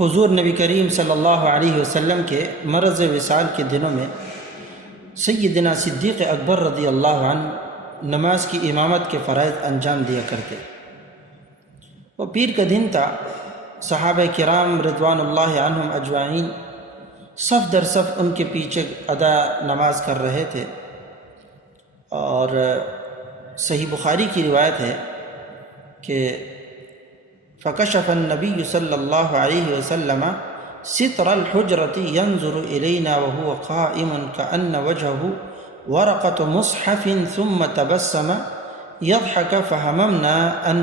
حضور نبی کریم صلی اللہ علیہ وسلم کے مرض وصال کے دنوں میں سیدنا صدیق اکبر رضی اللہ عنہ نماز کی امامت کے فرائض انجام دیا کرتے۔ وہ پیر کا دن تھا، صحابہ کرام رضوان اللہ عنہم اجمعین صف در صف ان کے پیچھے ادا نماز کر رہے تھے، اور صحیح بخاری کی روایت ہے کہ فکشف النبی صلی اللہ علیہ وسلم ستر الحجرۃ ينظر الینا وهو قائم كأن وجهه ورقة مصحف ثم تبسم يضحك فهممنا ان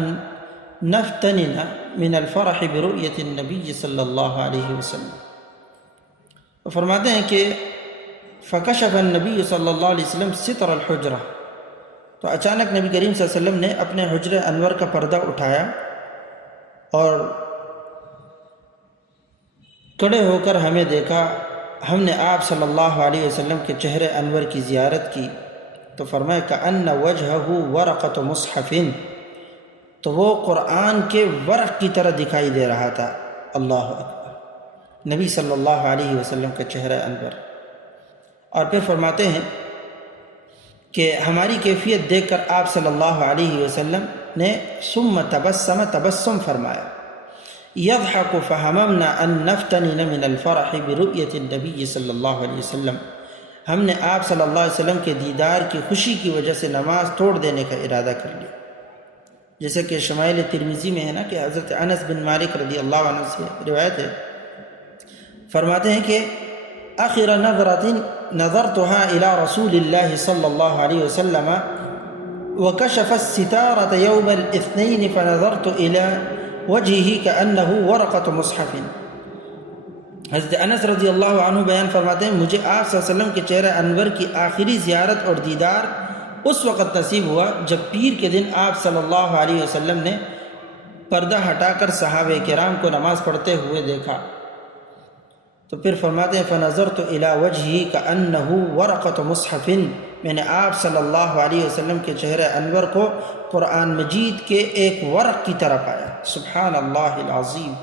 نفتنن من الفرح برؤية النبی صلی اللہ علیہ وسلم۔ وہ فرماتے ہیں کہ فکشف النبی صلی اللہ علیہ وسلم ستر الحجرہ، تو اچانک نبی کریم صلی اللہ علیہ وسلم نے اپنے حجرہ انور کا پردہ اٹھایا اور کھڑے ہو کر ہمیں دیکھا۔ ہم نے آپ صلی اللہ علیہ وسلم کے چہرے انور کی زیارت کی تو فرمایا کأن وجہہ ورقۃ مصحف، تو وہ قرآن کے ورق کی طرح دکھائی دے رہا تھا۔ اللہ اکبر، نبی صلی اللہ علیہ وسلم کا چہرہ انور۔ اور پھر فرماتے ہیں کہ ہماری کیفیت دیکھ کر آپ صلی اللہ علیہ وسلم نے ثم تبسم فرمایا، یضحک فہممنا ان نفتنن من الفرح برؤیت النبی صلی اللہ علیہ وسلم، ہم نے آپ صلی اللہ علیہ وسلم کے دیدار کی خوشی کی وجہ سے نماز توڑ دینے کا ارادہ کر لیا۔ جیسے کہ شمائل ترمذی میں ہے نا کہ حضرت انس بن مالک رضی اللہ عنہ سے روایت ہے، فرماتے ہیں کہ آخر نظرتها الى رسول اللہ صلی اللہ علیہ وسلم وكشف الستارة يوم الاثنين فنظرت الى وجهه كأنه ورقة مصحف۔ حضرت انس رضی اللہ عنہ بیان فرماتے ہیں مجھے آپ صلی اللہ علیہ وسلم کے چہرہ انور کی آخری زیارت اور دیدار اس وقت نصیب ہوا جب پیر کے دن آپ صلی اللہ علیہ وسلم نے پردہ ہٹا کر صحابہ کرام کو نماز پڑھتے ہوئے دیکھا۔ تو پھر فرماتے ہیں فنظرت الی وجہہ کأنہ ورقۃ مصحف، میں نے آپ صلی اللہ علیہ وسلم کے چہرہ انور کو قرآن مجید کے ایک ورق کی طرح پایا۔ سبحان اللہ العظیم۔